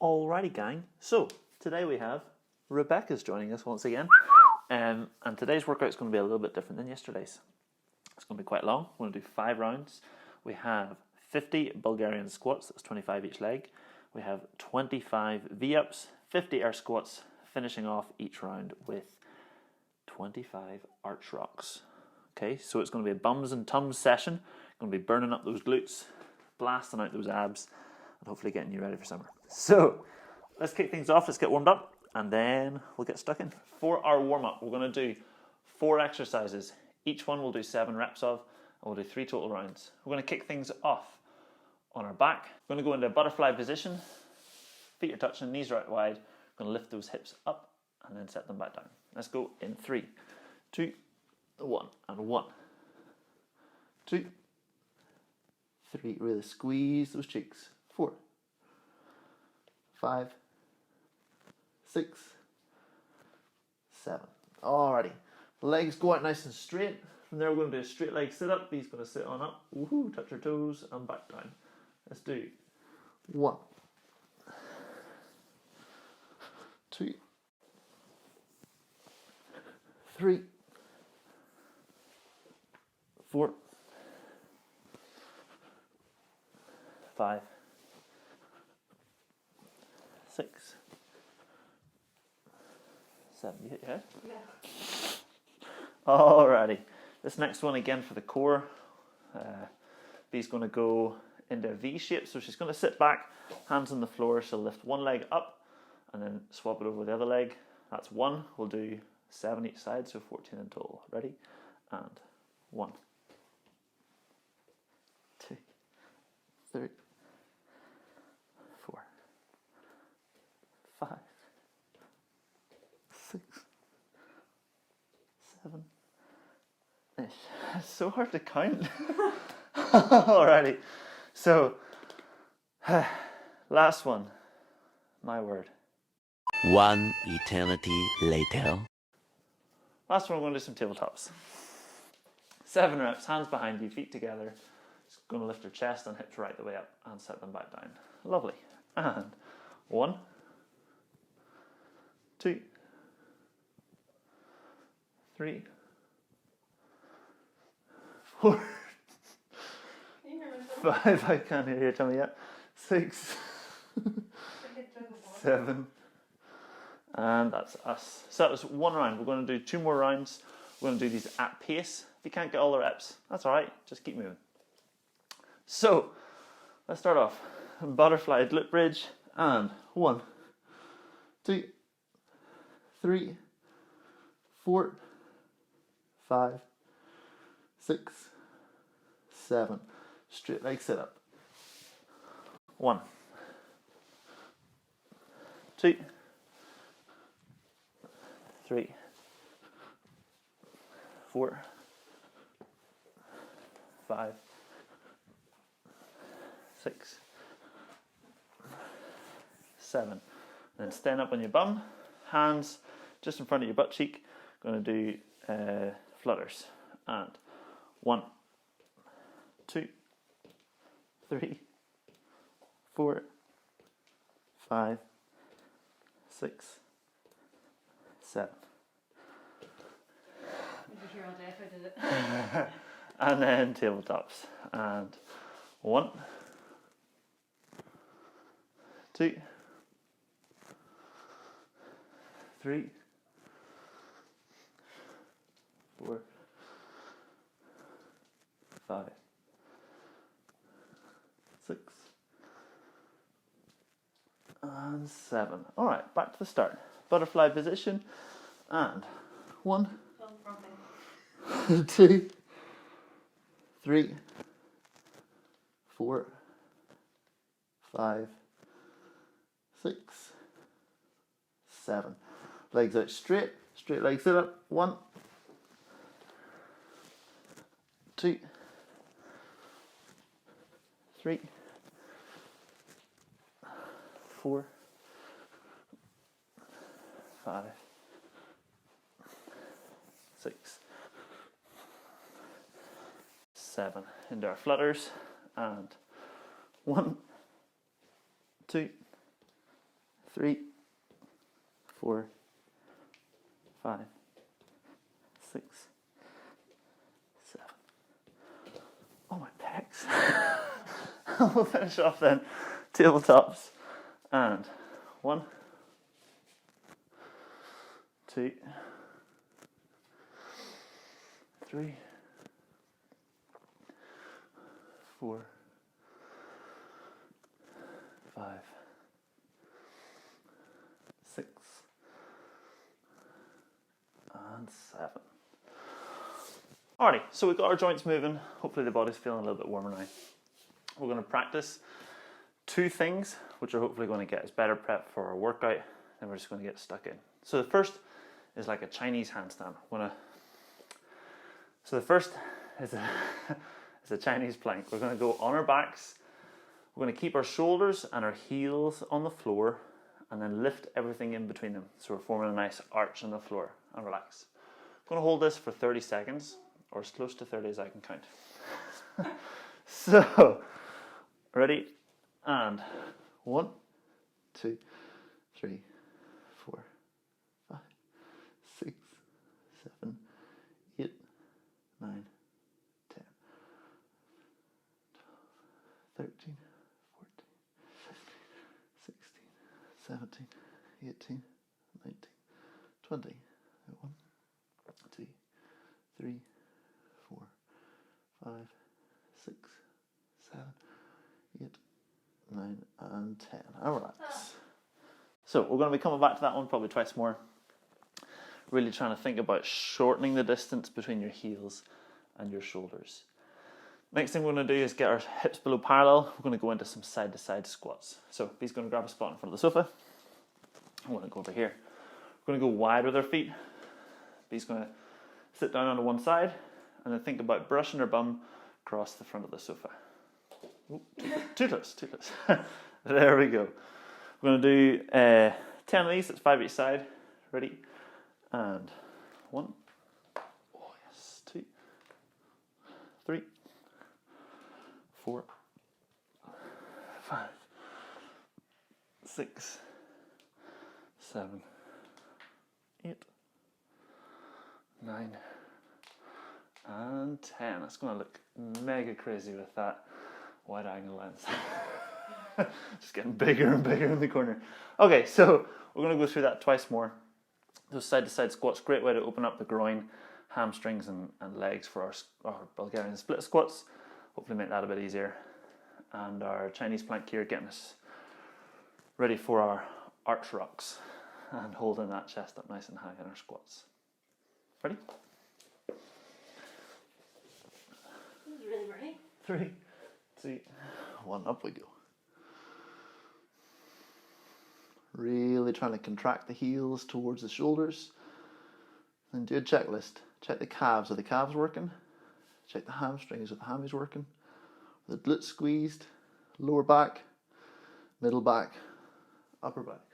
Alrighty gang, so today we have Rebecca's joining us once again, and today's workout is going to be a little bit different than yesterday's. It's going to be quite long. We're going to do 5 rounds. We have 50 Bulgarian squats, that's 25 each leg. We have 25 V-ups, 50 air squats, finishing off each round with 25 arch rocks. Okay, so it's going to be a bums and tums session. Going to be burning up those glutes, blasting out those abs, and hopefully getting you ready for summer. So let's kick things off. Let's get warmed up, and then we'll get stuck in. For our warm-up, we're going to do 4 exercises. Each one we'll do 7 reps of, and we'll do 3 total rounds. We're going to kick things off on our back. We're going to go into a butterfly position. Feet are touching, knees right wide. We're going to lift those hips up and then set them back down. Let's go in 3, 2, 1, and 1, 2, 3. Really squeeze those cheeks. 4, 5, 6, 7. Alrighty. Legs go out nice and straight. From there we're going to do a straight leg sit up. B's going to sit on up. Woohoo, touch your toes and back down. Let's do 1, 2, 3, 4, 5, 6, 7. You hit your head? Yeah. Alrighty. This next one again for the core. B's going to go into a V shape. So she's going to sit back, hands on the floor. She'll lift one leg up and then swap it over the other leg. That's 1. We'll do 7 each side, so 14 in total. Ready? And 1, 2, 3, 4, 5, 6, 7. It's so hard to count. Alrighty. So, last one. My word. 1 eternity later. Last one, we're going to do some tabletops. 7 reps, hands behind you, feet together. Just going to lift your chest and hips right the way up and set them back down. Lovely. And 1, 2, 3, 4, 5. I can't hear you. Tell me yet. 6, 7. And that's us. So that was 1 round. We're going to do 2 more rounds. We're going to do these at pace. If you can't get all the reps, that's alright. Just keep moving. So, let's start off. Butterfly glute bridge. And 1, 2, 3, 4, 5, 6, 7. Straight leg sit up. 1, 2, 3, 4, 5, 6, 7. And then stand up on your bum, hands just in front of your butt cheek. Going to do flutters. And 1, 2, 3, 4, 5, 6, 7. I'd be here all day if I did it. And then tabletops. And 1, 2, 3, 4, 5, 6, and 7. Alright, back to the start. Butterfly position. And 1, 2, 3, 4, 5, 6, 7. Legs out straight. Straight leg sit up. 1, 2, 3, 4, 5, 6, 7. Into our flutters. And 1, 2, 3, 4, 5, 6, 7. Oh, my pecs. We'll finish off then. Tabletops. And 1, 2, 3, 4, 5, 6, and 7. Alrighty, so we've got our joints moving. Hopefully the body's feeling a little bit warmer now. We're going to practice 2 things, which are hopefully going to get us better prep for our workout, and we're just going to get stuck in. So the first is like a Chinese handstand. So the first is a Chinese plank. We're going to go on our backs. We're going to keep our shoulders and our heels on the floor, and then lift everything in between them. So we're forming a nice arch on the floor, and relax. I'm going to hold this for 30 seconds, or as close to 30 as I can count. So, ready? And 1, 2, 3, 4, 5, 6, 7, 8, 9, 10, 12, 13, 14, 15, 16, 17, 18, 19, 20. 1, 2, 3, 4, 5, 6, 7, 8, 9, and 10. And relax. So we're going to be coming back to that one probably twice more. Really trying to think about shortening the distance between your heels and your shoulders. Next thing we're going to do is get our hips below parallel. We're going to go into some side-to-side squats. So B's going to grab a spot in front of the sofa. I'm going to go over here. We're going to go wide with our feet. B's going to sit down on one side and then think about brushing her bum across the front of the sofa. Ooh, too close. There we go. We're going to do 10 of these, that's 5 each side. Ready? And 1, oh yes, 2, 3, 4, 5, 6, 7, 8, 9, and 10. It's going to look mega crazy with that wide angle lens. Just getting bigger and bigger in the corner. Okay, so we're going to go through that twice more. Those side-to-side squats, great way to open up the groin, hamstrings and legs for our Bulgarian split squats. Hopefully make that a bit easier. And our Chinese plank here getting us ready for our arch rocks and holding that chest up nice and high in our squats. Ready? This is really burning. 3, 2, 1, up we go. Really trying to contract the heels towards the shoulders. And do a checklist. Check the calves. Are the calves working? Check the hamstrings. Are the hammies working? Are the glutes squeezed? Lower back, middle back, upper back.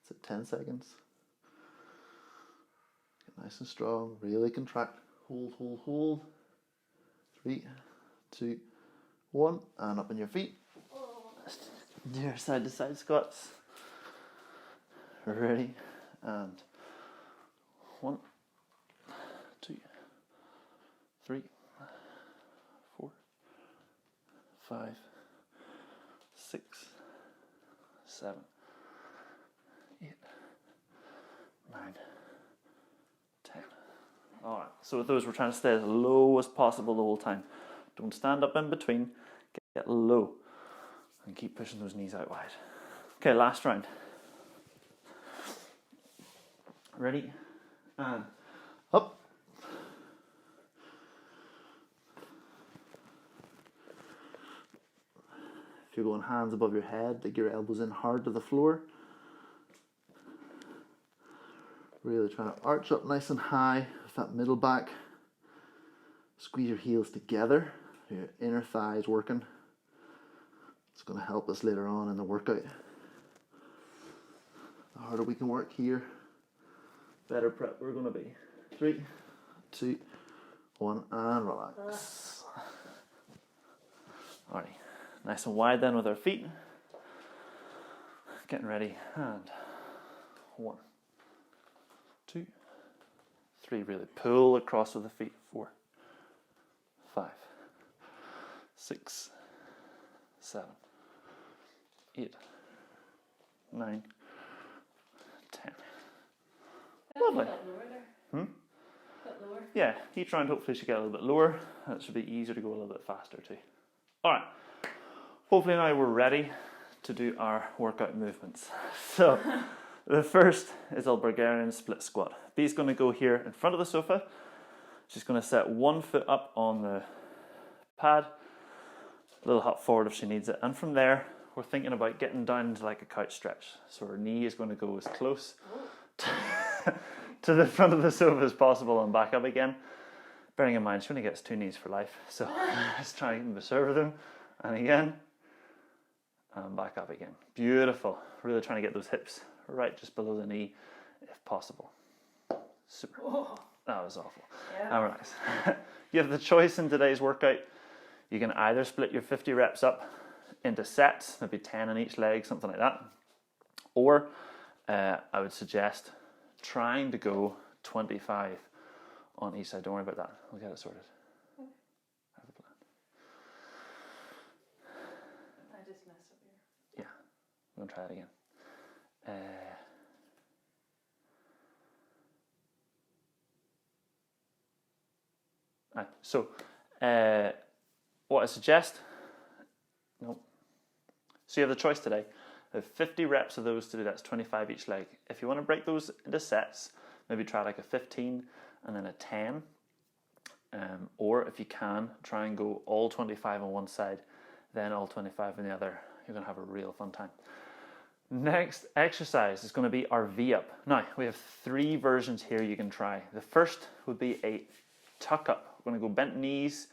That's at 10 seconds. Get nice and strong. Really contract. Hold. 3, 2, 1. And up on your feet. Do your side to side squats. Ready? And 1, 2, 3, 4, 5, 6, 7, 8, 9, 10. Alright, so with those we're trying to stay as low as possible the whole time. Don't stand up in between, get low. And keep pushing those knees out wide. Okay, last round. Ready? And up. If you're going hands above your head, dig your elbows in hard to the floor. Really trying to arch up nice and high with that middle back. Squeeze your heels together. Your inner thighs working. It's going to help us later on in the workout. The harder we can work here, better prep we're going to be. 3, 2, 1, and relax. Alrighty, nice and wide then with our feet. getting ready, and 1, 2, 3, really pull across with the feet, 4, 5, 6, 7, 8, 9, 10. Lovely. Bit lower there. Bit lower. Yeah, each round hopefully should get a little bit lower. That should be easier to go a little bit faster too. Alright, hopefully now we're ready to do our workout movements. So, the first is our Bulgarian split squat. B's going to go here in front of the sofa. She's going to set one foot up on the pad, a little hop forward if she needs it, and from there we're thinking about getting down into like a couch stretch. So her knee is going to go as close to the front of the sofa as possible and back up again. Bearing in mind she only gets 2 knees for life, so let's try and preserve them. And again, and back up again. Beautiful. Really trying to get those hips right just below the knee if possible. Super. Oh. That was awful. Yeah. And relax. You have the choice in today's workout. You can either split your 50 reps up into sets, maybe 10 on each leg, something like that. Or I would suggest trying to go 25 on each side. Don't worry about that. We'll get it sorted. I have a plan. I just messed up here. Yeah, I'm going to try it again. What I suggest, so you have the choice today. You have 50 reps of those to do, that's 25 each leg. If you want to break those into sets, maybe try like a 15 and then a 10. Or if you can, try and go all 25 on one side, then all 25 on the other. You're going to have a real fun time. Next exercise is going to be our V-up. Now, we have 3 versions here you can try. The first would be a tuck up. We're going to go bent knees,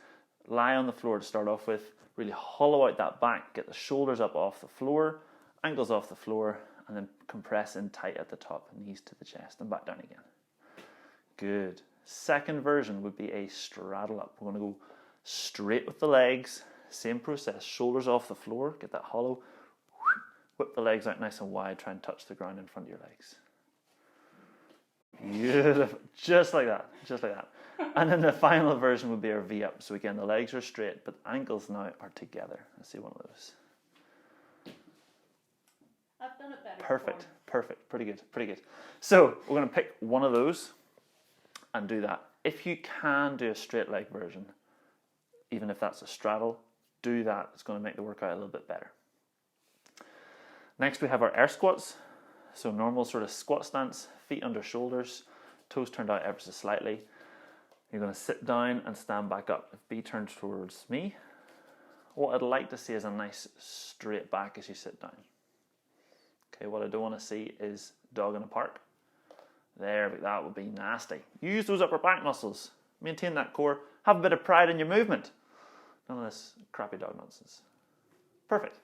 lie on the floor to start off with, really hollow out that back, get the shoulders up off the floor, ankles off the floor, and then compress in tight at the top, knees to the chest, and back down again. Good. Second version would be a straddle up. We're going to go straight with the legs, same process, shoulders off the floor, get that hollow, whip the legs out nice and wide, try and touch the ground in front of your legs. Beautiful, just like that, just like that. And then the final version would be our V-up. So again, the legs are straight, but the ankles now are together. Let's see one of those. I've done it better. Perfect, perfect, pretty good, pretty good. So we're going to pick one of those and do that. If you can do a straight leg version, even if that's a straddle, do that. It's going to make the workout a little bit better. Next we have our air squats. So normal sort of squat stance, feet under shoulders, toes turned out ever so slightly. You're going to sit down and stand back up. If B turns towards me, what I'd like to see is a nice straight back as you sit down. Okay, what I don't want to see is dog in a park. There, that would be nasty. Use those upper back muscles. Maintain that core. Have a bit of pride in your movement. None of this crappy dog nonsense. Perfect.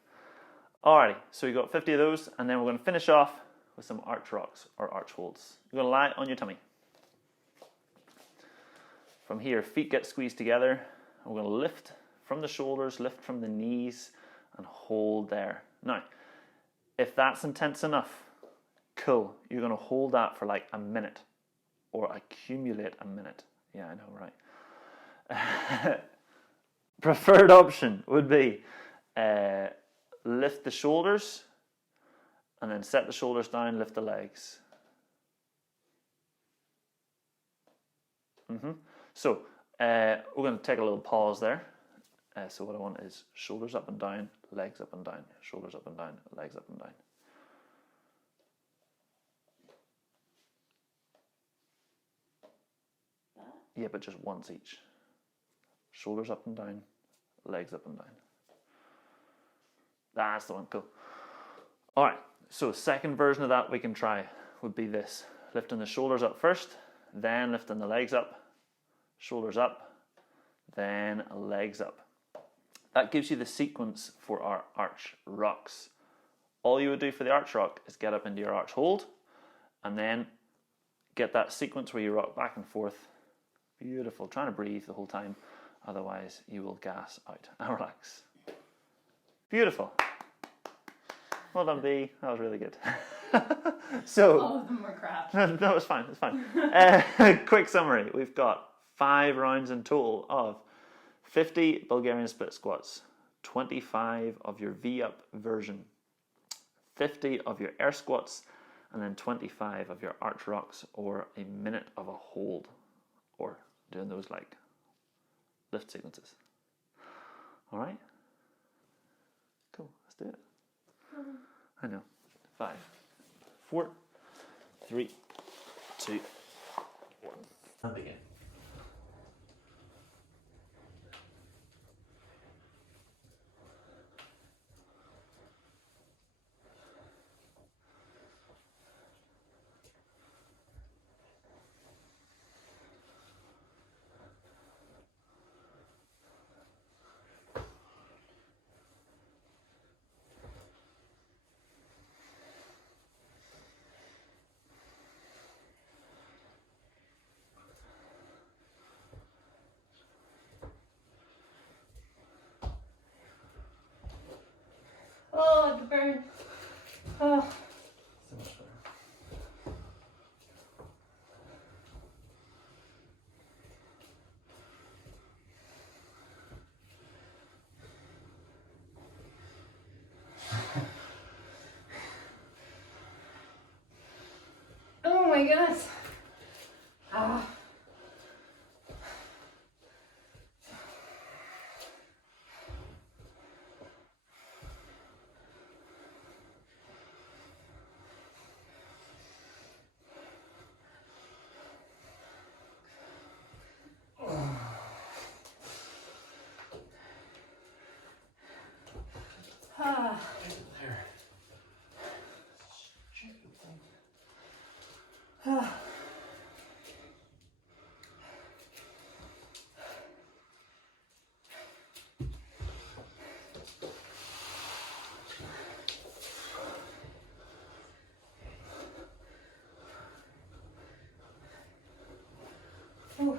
Alrighty, so we got 50 of those, and then we're going to finish off with some arch rocks or arch holds. You're going to lie on your tummy. From here, feet get squeezed together. We're going to lift from the shoulders, lift from the knees, and hold there. Now, if that's intense enough, cool. You're going to hold that for like a minute, or accumulate a minute. Yeah, I know, right? Preferred option would be lift the shoulders, and then set the shoulders down, lift the legs. So we're going to take a little pause there. So what I want is shoulders up and down, legs up and down, shoulders up and down, legs up and down. Yeah, but just once each. Shoulders up and down, legs up and down. That's the one, cool. All right, so second version of that we can try would be this. Lifting the shoulders up first, then lifting the legs up, shoulders up, then legs up. That gives you the sequence for our arch rocks. All you would do for the arch rock is get up into your arch hold, and then get that sequence where you rock back and forth. Beautiful, trying to breathe the whole time, otherwise you will gas out and relax. Beautiful. Well done, B. That was really good. So, All of them were crap. no, it's fine. It's fine. Quick summary. We've got 5 rounds in total of 50 Bulgarian split squats, 25 of your V-up version, 50 of your air squats, and then 25 of your arch rocks or a minute of a hold, or doing those like lift sequences. All right? Cool. Let's do it. I know. 5, 4, 3, 2, 1. And begin. Oh, the burn. Oh. So much better. Oh my goodness. Ah. Ah. Ah. Ooh.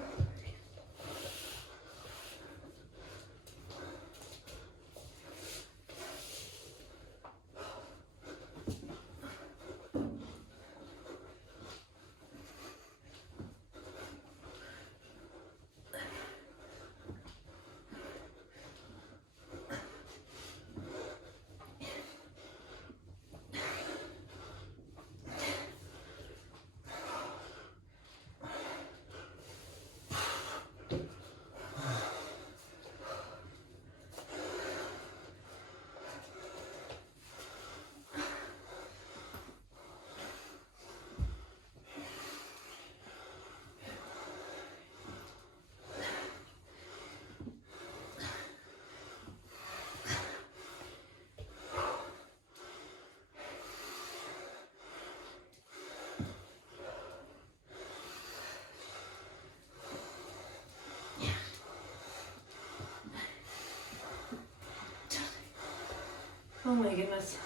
Oh my goodness.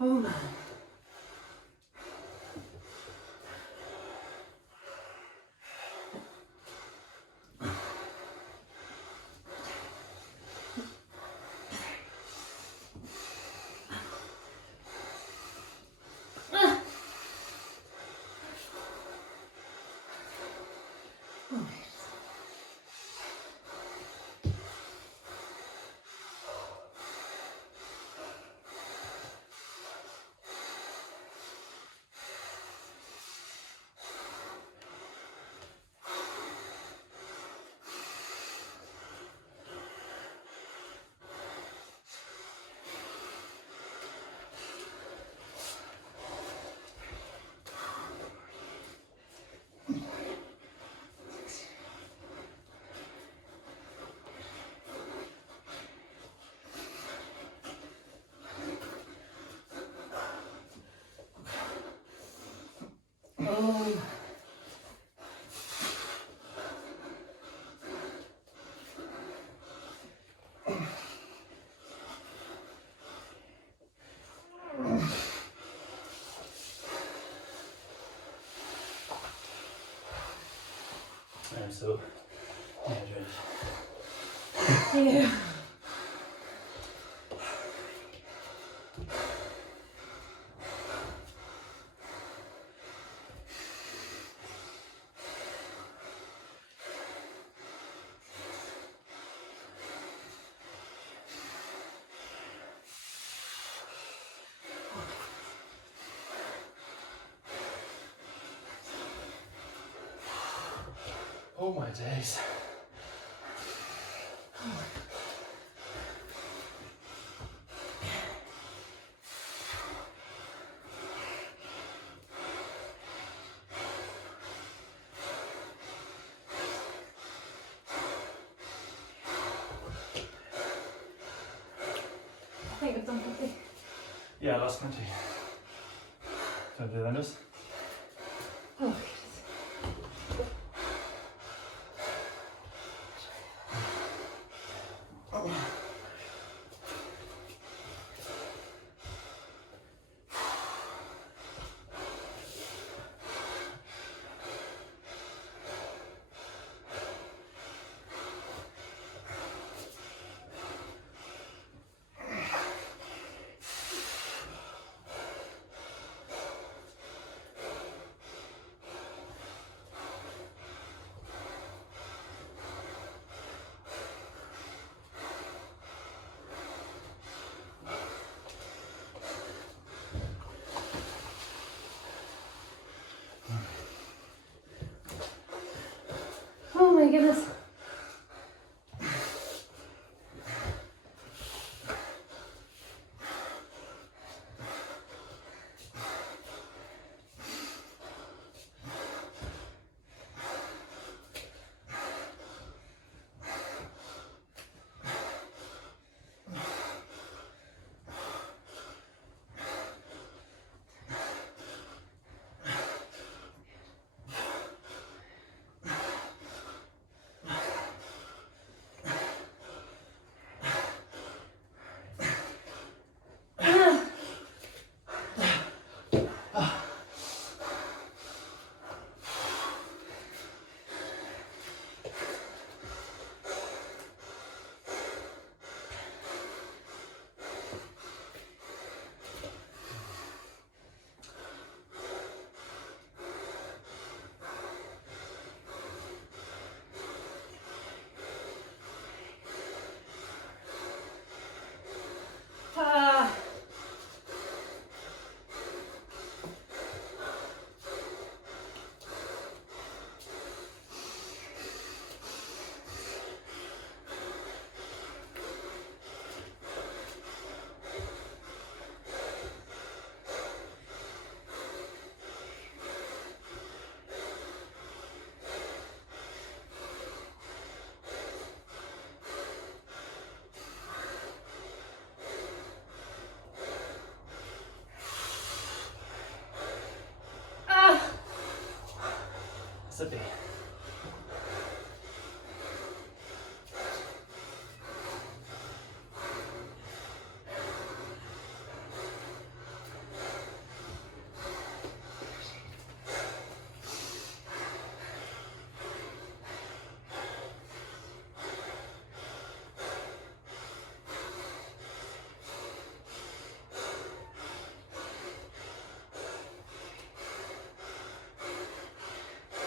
Oh man. Oh. I'm so dehydrated. Yeah. Oh my days. I think I've done 50. Yeah, last 20. Can I do the windows? Oh, oh my goodness. Ah. Ah. Zippy.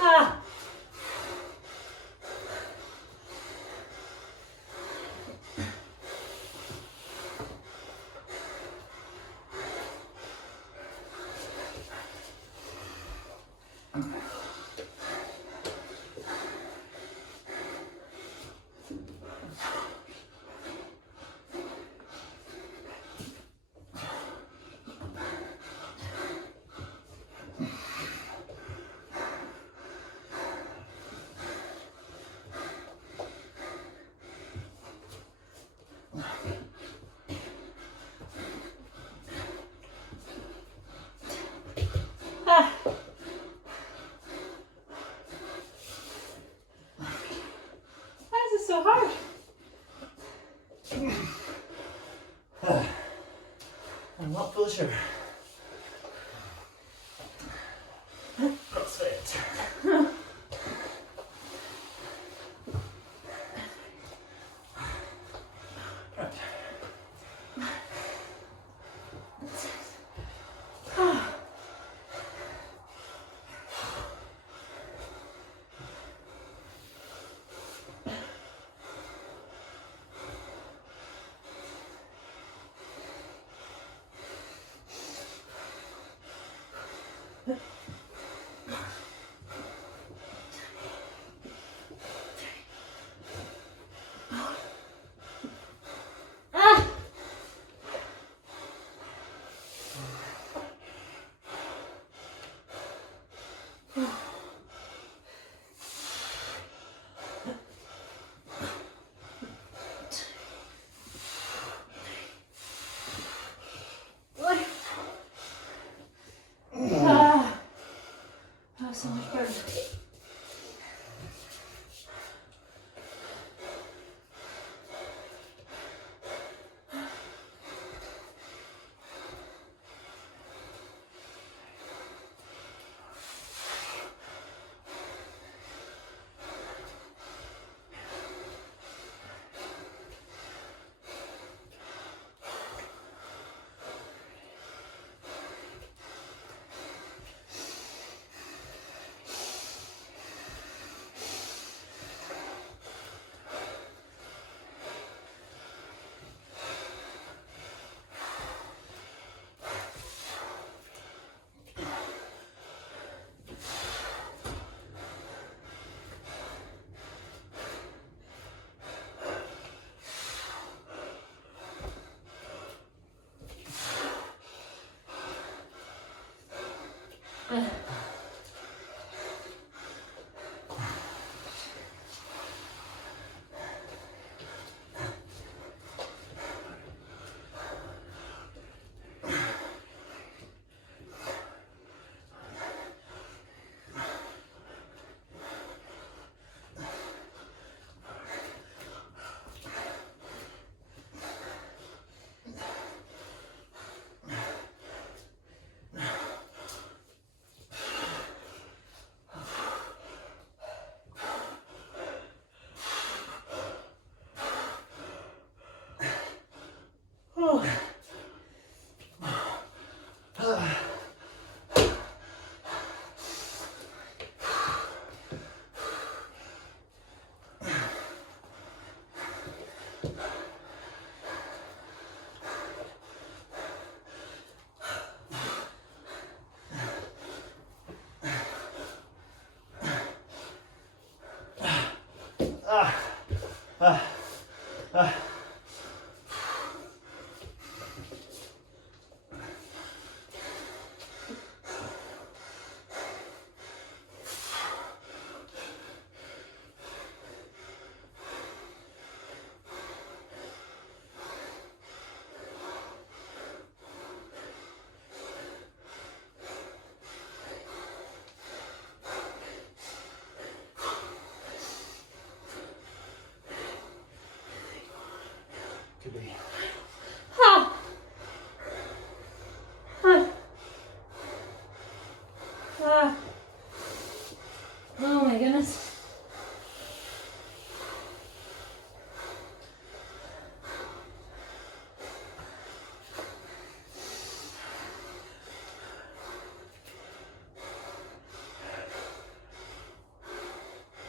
Ah. Ah. Why is it so hard? I'm not fully sure. CrossFit. Right. so much better. Could be. Ah. Ah. Ah. Oh my goodness.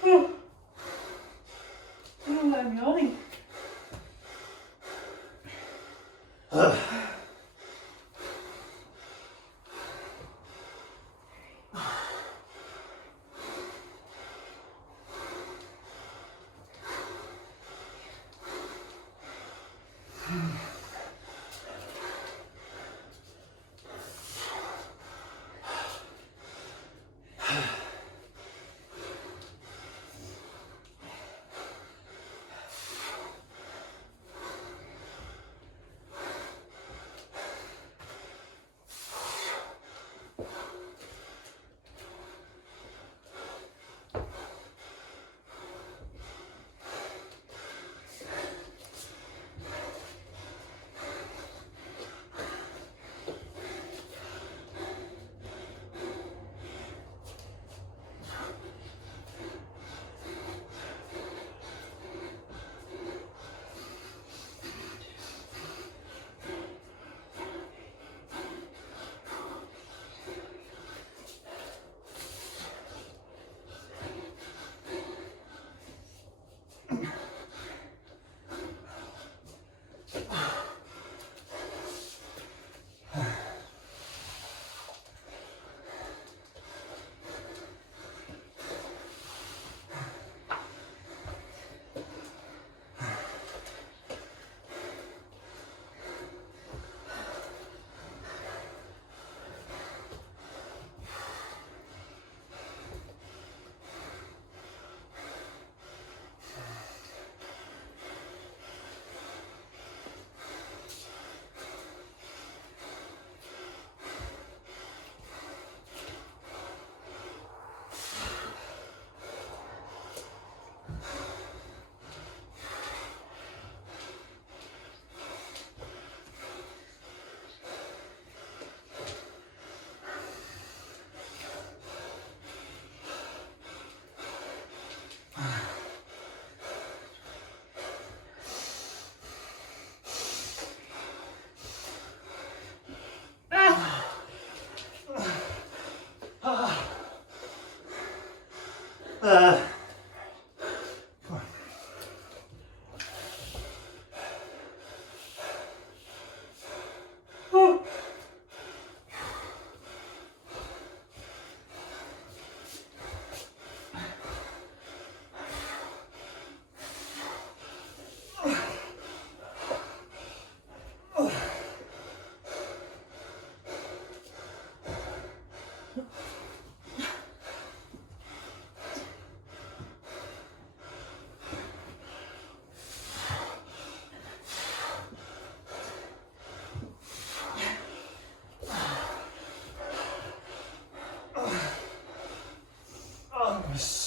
Oh, I'm yawning.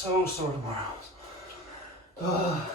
so sore tomorrow. Ugh.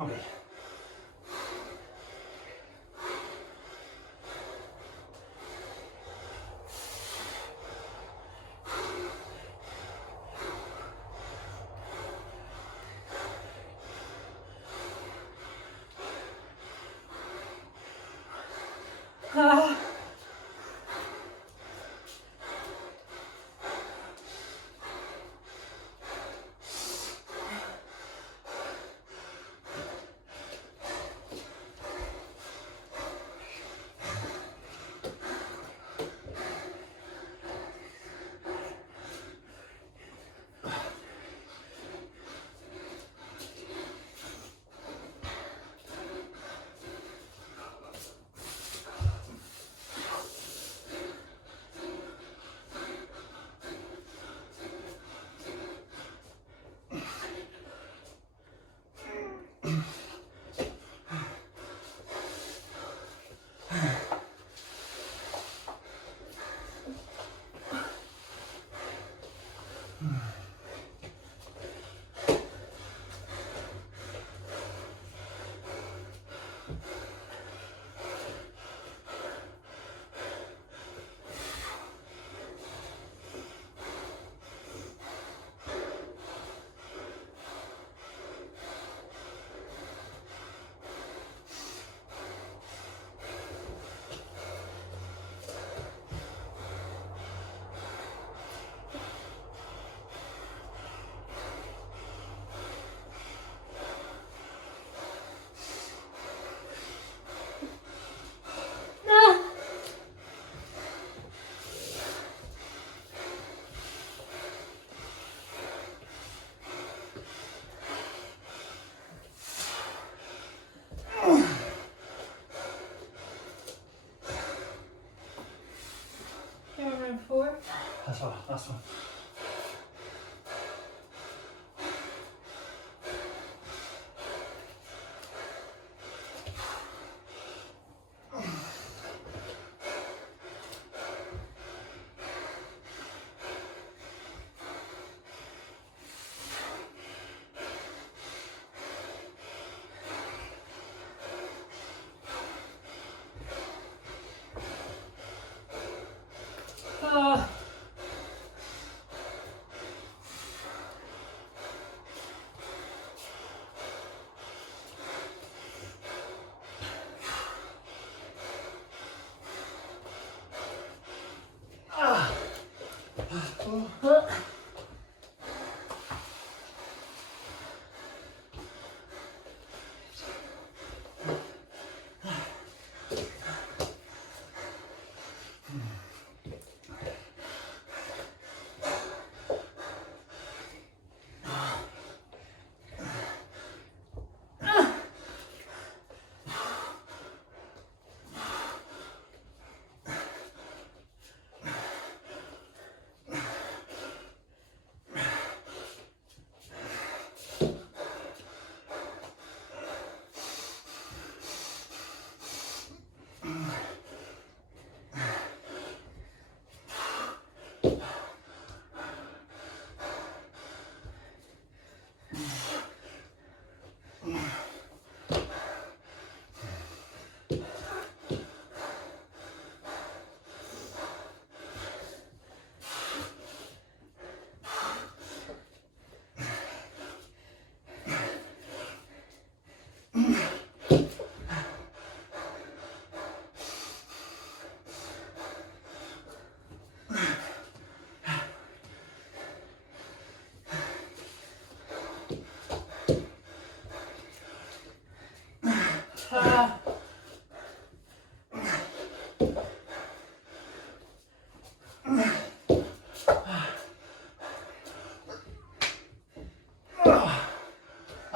Okay. Round 4. That's all. Last one.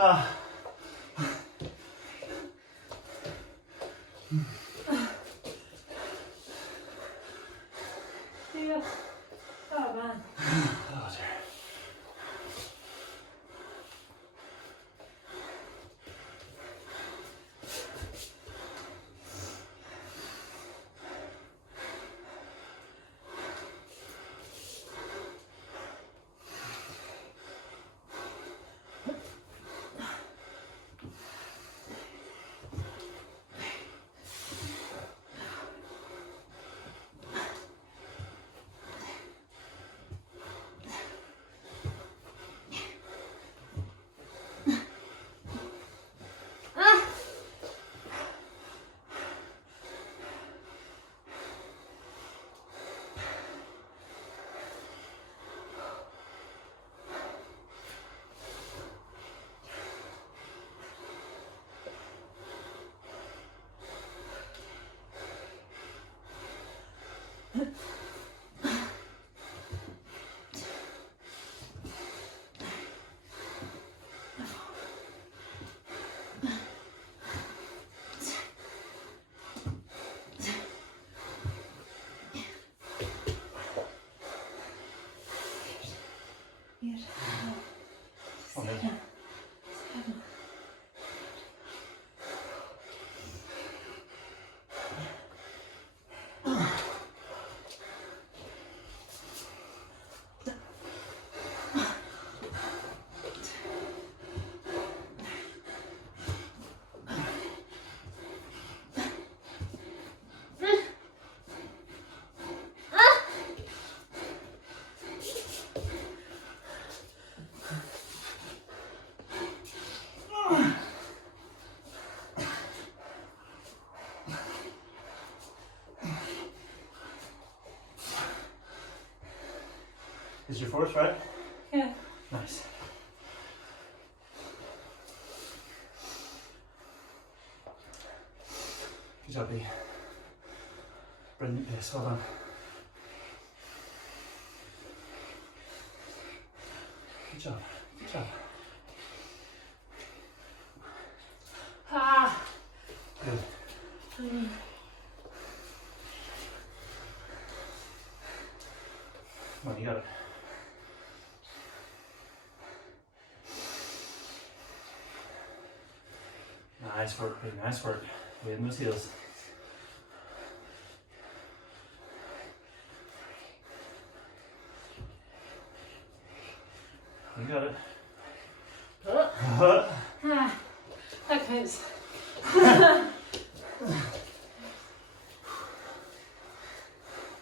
Yeah. Oh man. Oh dear. Here. Okay. 7. Is your fourth right? Yeah. Nice. Good job, B. Brilliant pace, well done. Good job, good job. Ah. Good. Come on, you got it. Nice work, baby, nice work. Weight in those heels. You got it. Ah. That counts. Come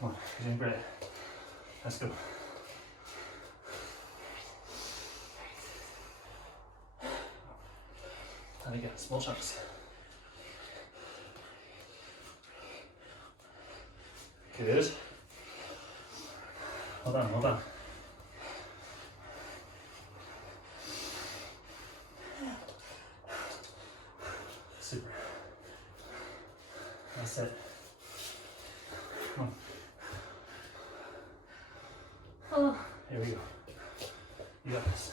on, you're doing great. Let's go. And again, small chunks. Good. Well done, well done. Super. That's it. Come on. Oh. Here we go. You got this.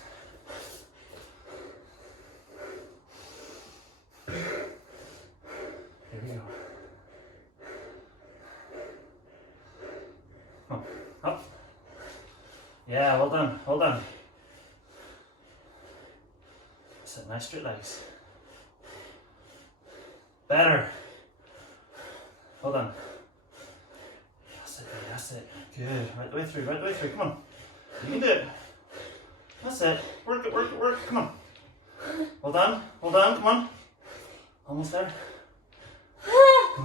Here we go. Come on. Up. Yeah, well done. Well done. That's it. Nice straight legs. Better. Well done. That's it, baby, that's it. Good. Right the way through, right the way through. Come on. You can do it. That's it. Work it, work it, work it. Come on. Well done. Well done. Come on. Almost there.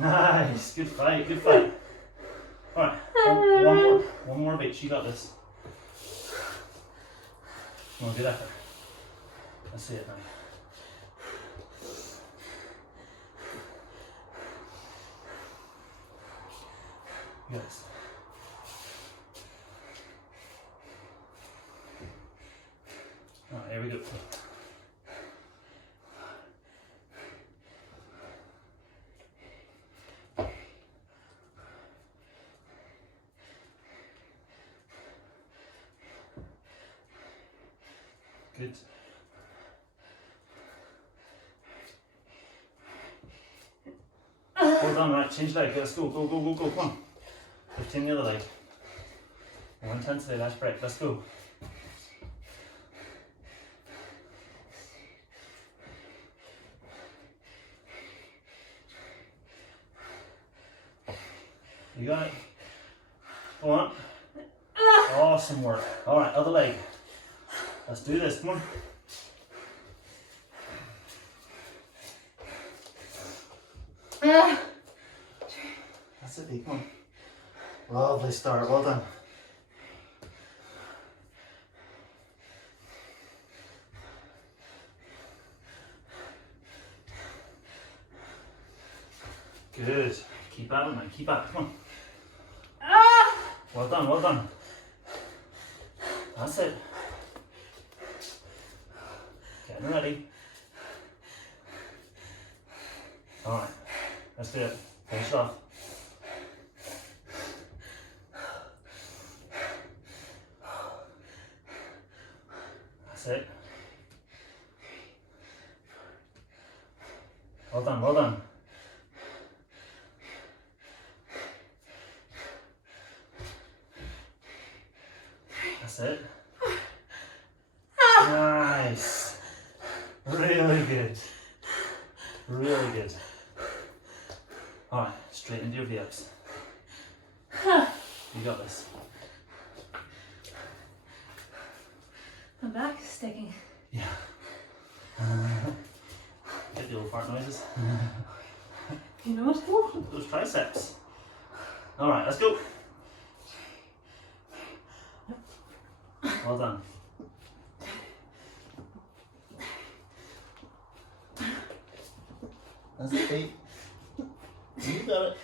Nice. Good fight. Good fight. Alright. One more. One more beat. You got this. Come on, good effort. Let's see it now. Yes. Alright, here we go. Good. Well done, right, change leg, let's go, go, go, go, go, come on. 15 the other leg. More intensity, last break, let's go. You got it. Go on. Awesome work. Alright, other leg. Let's do this, come on. That's it, Pete, come on. Lovely start, well done. Good. Keep at it, man. Keep at it. Come on. Well done, well done. That's it. Getting ready. Alright. Let's do it. Finish it off. That's it. Well done, well done. That's it. Nice. Really good. Really good. Alright, straight into your V-ups. You got this. My back is sticking. Yeah. Get the old fart noises. You know what? Those triceps. Alright, let's go. Well done. That's it, Pete. You got it.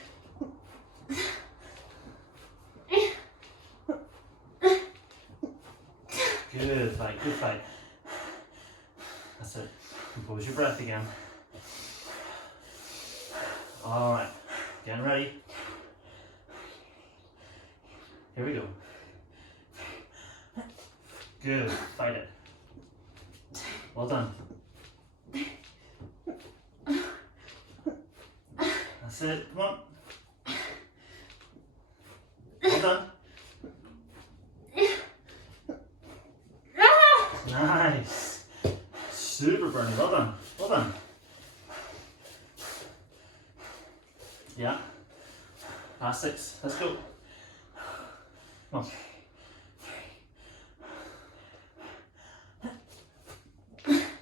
Good fight, good fight. That's it. Compose your breath again. Alright, getting ready. Here we go. Good, fight it. Well done. That's it, come on. Well done. Nice. Super Bernie, well done. Well done. Yeah. Last 6, let's go. Come on.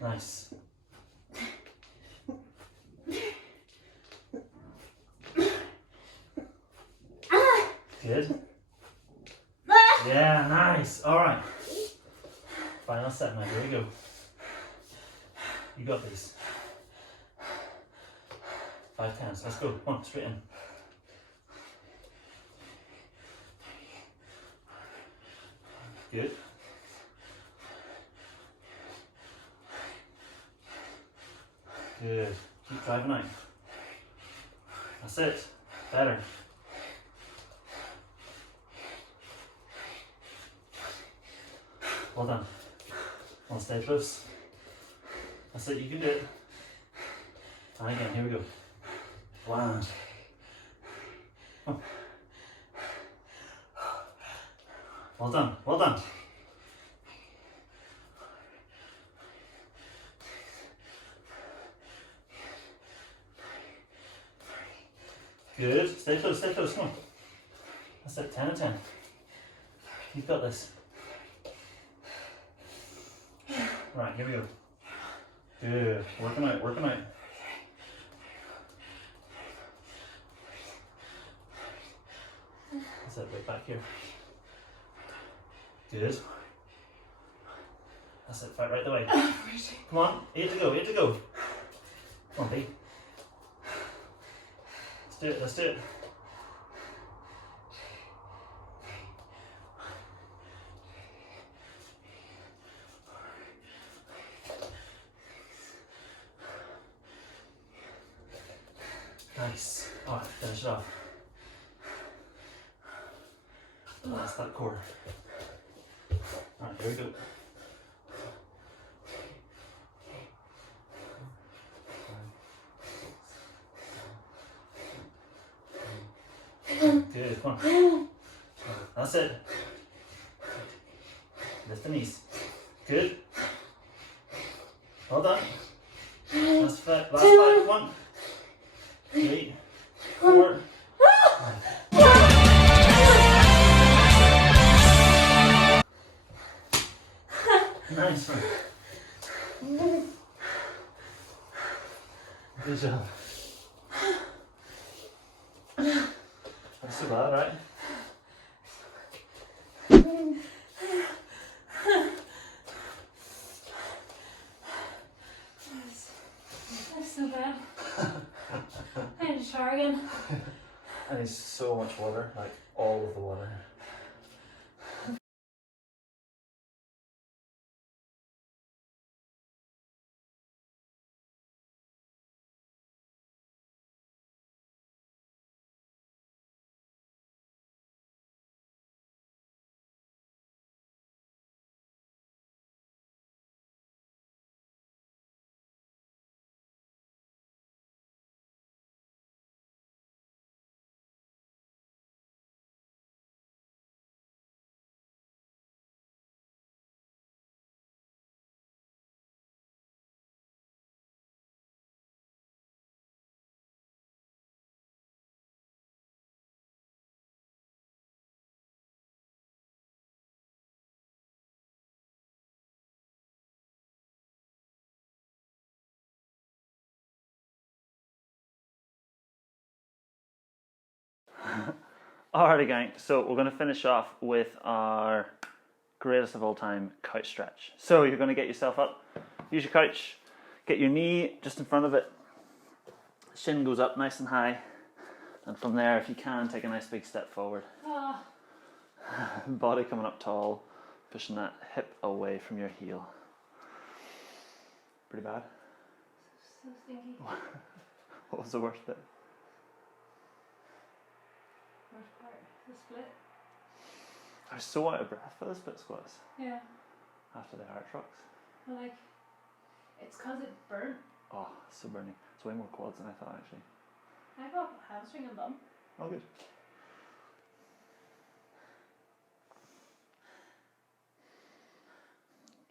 Nice. Good. Yeah, nice. Alright. Final set, man. Here we go. You got these. 5 times. Let's go. Come on, straight in. Good. Good. Keep driving out. That's it. Better. Well done. Come on, stay close. That's it, you can do it. And again, here we go. 1. Oh. Well done, well done. Good, stay close, come on. That's it, 10 and 10. You've got this. Right, here we go. Good, working out, working out. That's it, right back here. Good. That's it, fight right the way. Come on, 8 to go, 8 to go. Come on, B. Let's do it, let's do it. Nice. Alright, finish it off. That's that core. Alright, here we go. good. Come on. That's it. Lift the knees. Good. Well done. Last 5. Last 5. 1, 3, 4. Nice one. Good job. That's so bad, right? That's so bad. I need to shower again. I need so much water, like all of the water. Alrighty gang, so we're going to finish off with our greatest of all time couch stretch. So you're going to get yourself up, use your couch, get your knee just in front of it, shin goes up nice and high, and from there if you can take a nice big step forward. Oh, Body coming up tall, pushing that hip away from your heel. Pretty bad. so stinky. What was the worst bit? Worst part, the split. I was so out of breath for the split squats Yeah. after the arch rocks. But like, it's cause it burnt. Oh, so burning. It's way more quads than I thought actually. I got hamstring and bum. Oh good.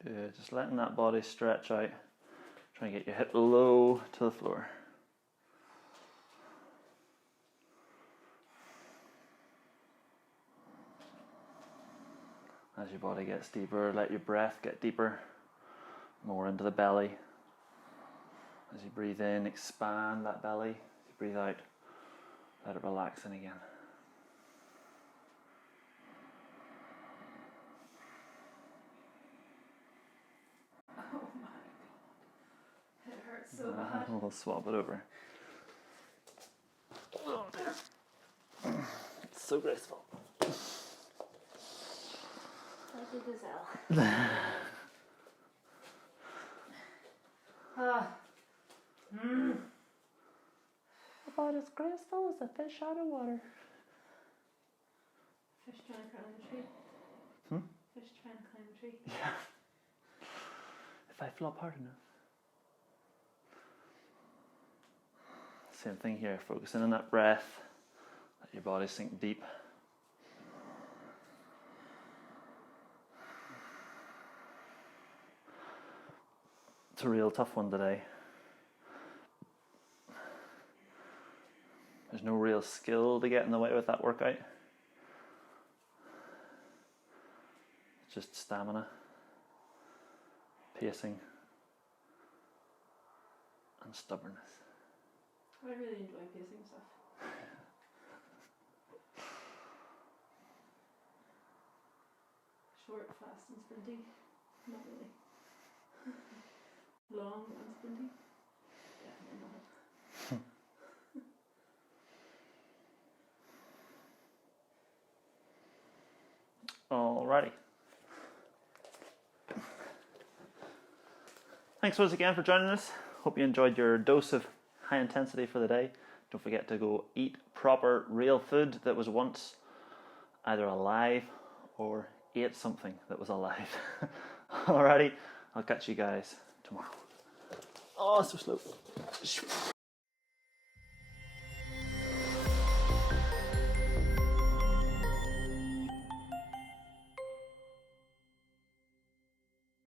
Good, just letting that body stretch out. Try and get your hip low to the floor. As your body gets deeper, let your breath get deeper, more into the belly. As you breathe in, expand that belly. As you breathe out, let it relax in again. Oh my god. It hurts so bad. We'll swap it over. Oh dear. It's so graceful. Like a gazelle. About as graceful as a fish out of water. Fish trying to climb a tree. Fish trying to climb a tree. Yeah. If I flop hard enough. Same thing here, focusing on that breath. Let your body sink deep. It's a real tough one today. There's no real skill to get in the way with that workout. It's just stamina, pacing, and stubbornness. I really enjoy pacing stuff. Short, fast, and sprinty. Not really. Long and sprinty. Definitely not. Alrighty. Thanks once again for joining us. Hope you enjoyed your dose of high intensity for the day. Don't forget to go eat proper real food that was once either alive or ate something that was alive. Alrighty, I'll catch you guys tomorrow. Oh, so slow.